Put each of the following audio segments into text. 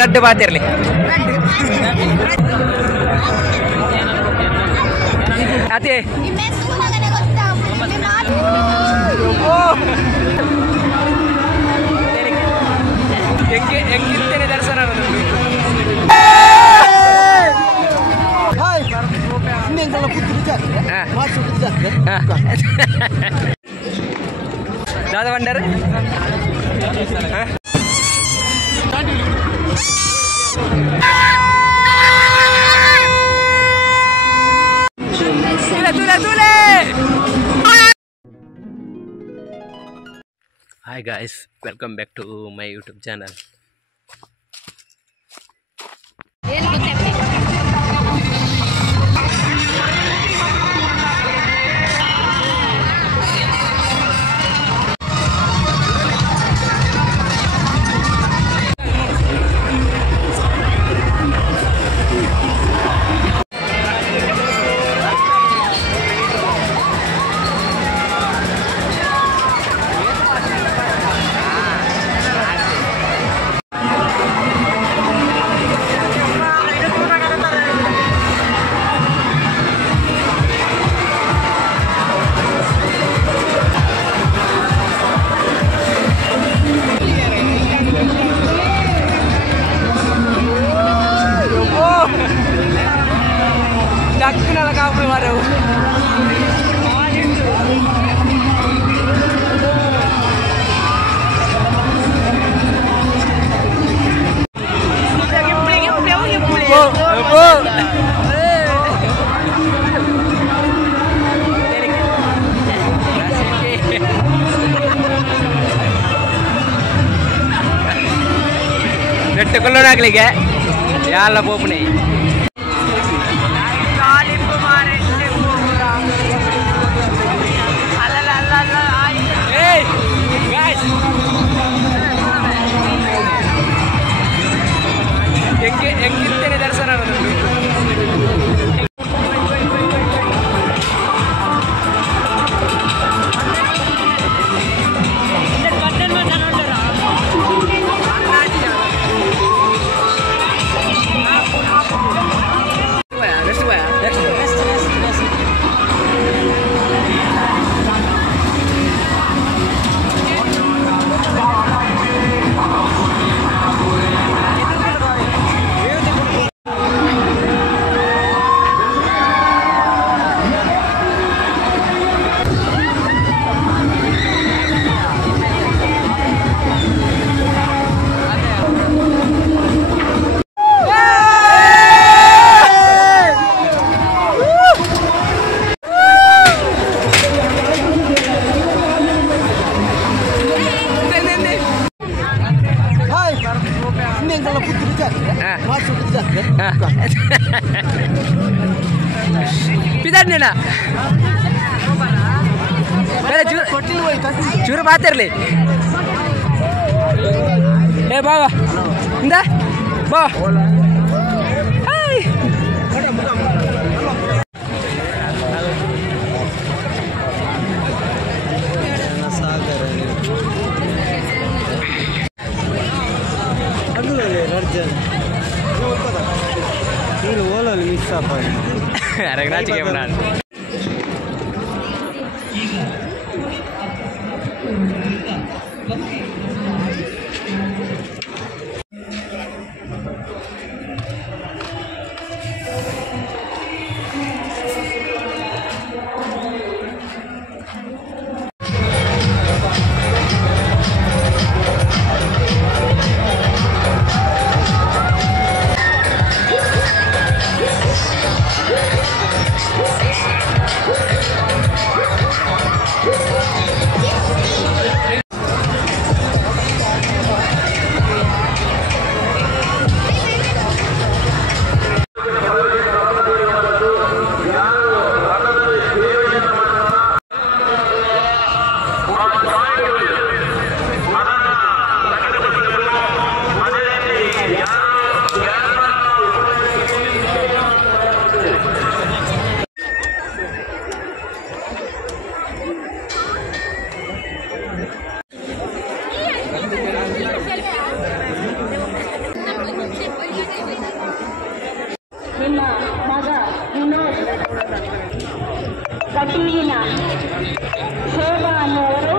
Red ಬಾತಿರ್ಲಿ. ಅದೇ ಹೆಂಗಿರ್ತೇನೆ ದರ್ಶನ ದಾದಾ ಬಂಡಾರ Hi guys, welcome back to my YouTube channel. Kenal kamu baru. Nettu kolonaglige yalla popne. ಹೆಂಗಿರ್ತೇನೆ ದರ್ಶನ Pidarnya curu bater le. Bawa, indah, bawa. Hai. Arek nasi kayak benar. ಕಟೀಲಿನ Shobha ಅನ್ನುವರು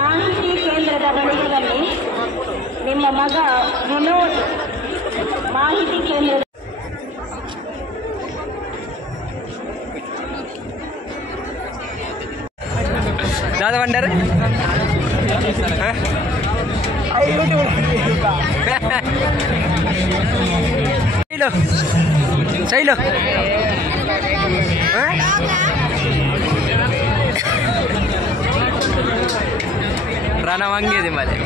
ಮಾಹಿತಿ ಕೇಂದ್ರದ ಬಳಿಗೆ ಬನ್ನಿ. ನಿಮ್ಮ ಮಗ ವಿನೋದ್ ಮಾಹಿತಿ ಕೇಂದ್ರದ दादा भंडार सही लो राणा वांगे दे माले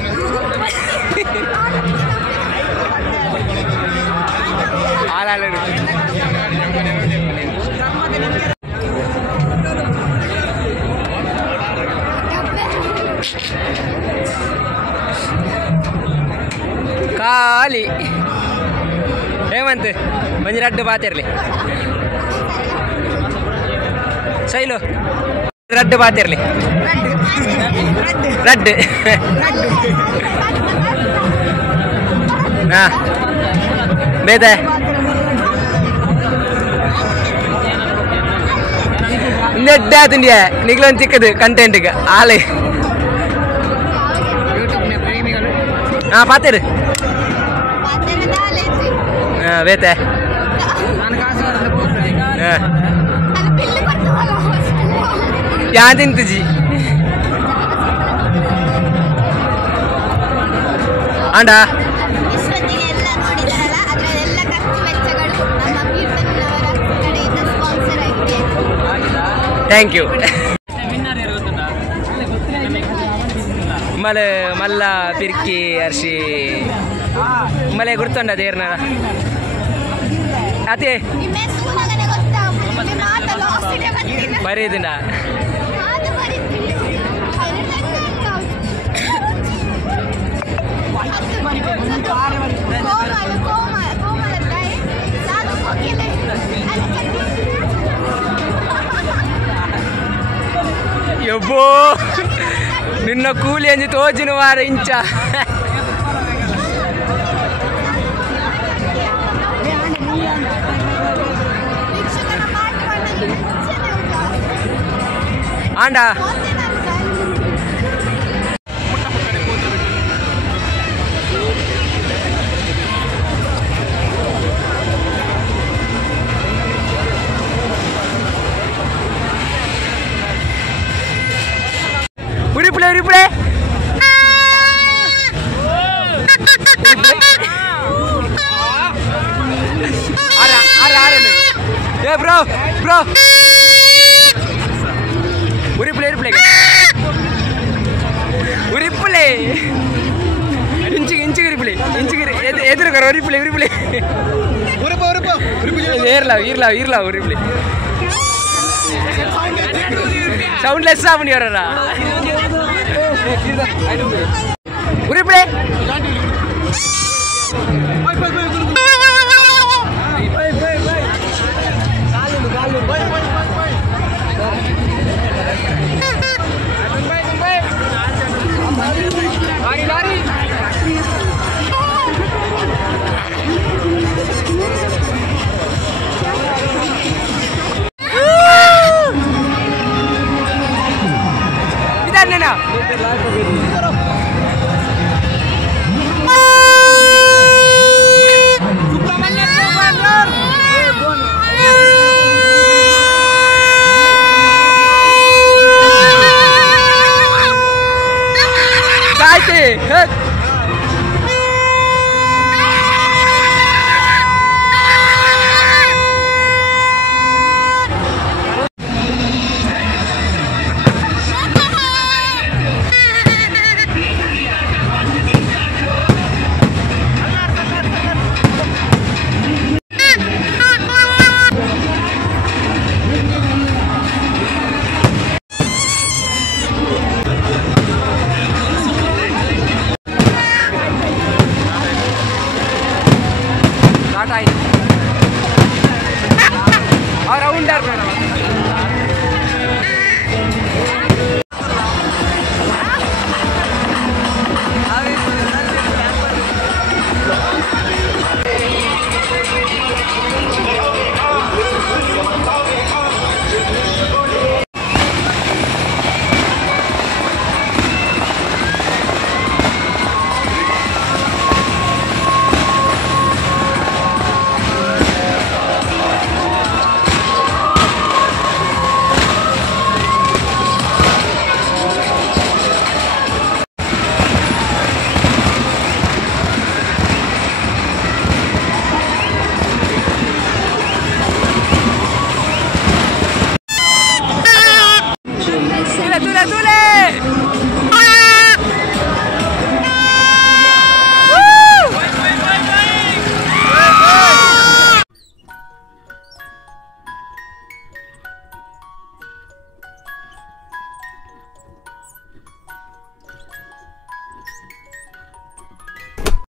आला काली हेमंत मंजी रड्ड बातिरली शैलो रड्ड बातिरली रड्ड हां बेदा नेड्डा तिंडिया निगलन चिक्कदु कंटेंट गा आले हां पातेरु बेते यहाँ तिंत जी आंडा थैंक यू मल मल्ला पिर्की अर्शी मले गुर्तुंड देर्ना अते मरीदिना यब्बो निन्न कूली अंजी तोजिन वार इंच आंडा रिप्ले रिप्ले ए bro bro replay replay replay इंची इंची रिप्ले इंची एदुर करो रिप्ले रिप्ले इरला इरला इरला रिप्ले साउंडलेस साउंड यारा रिप्ले इधर लेना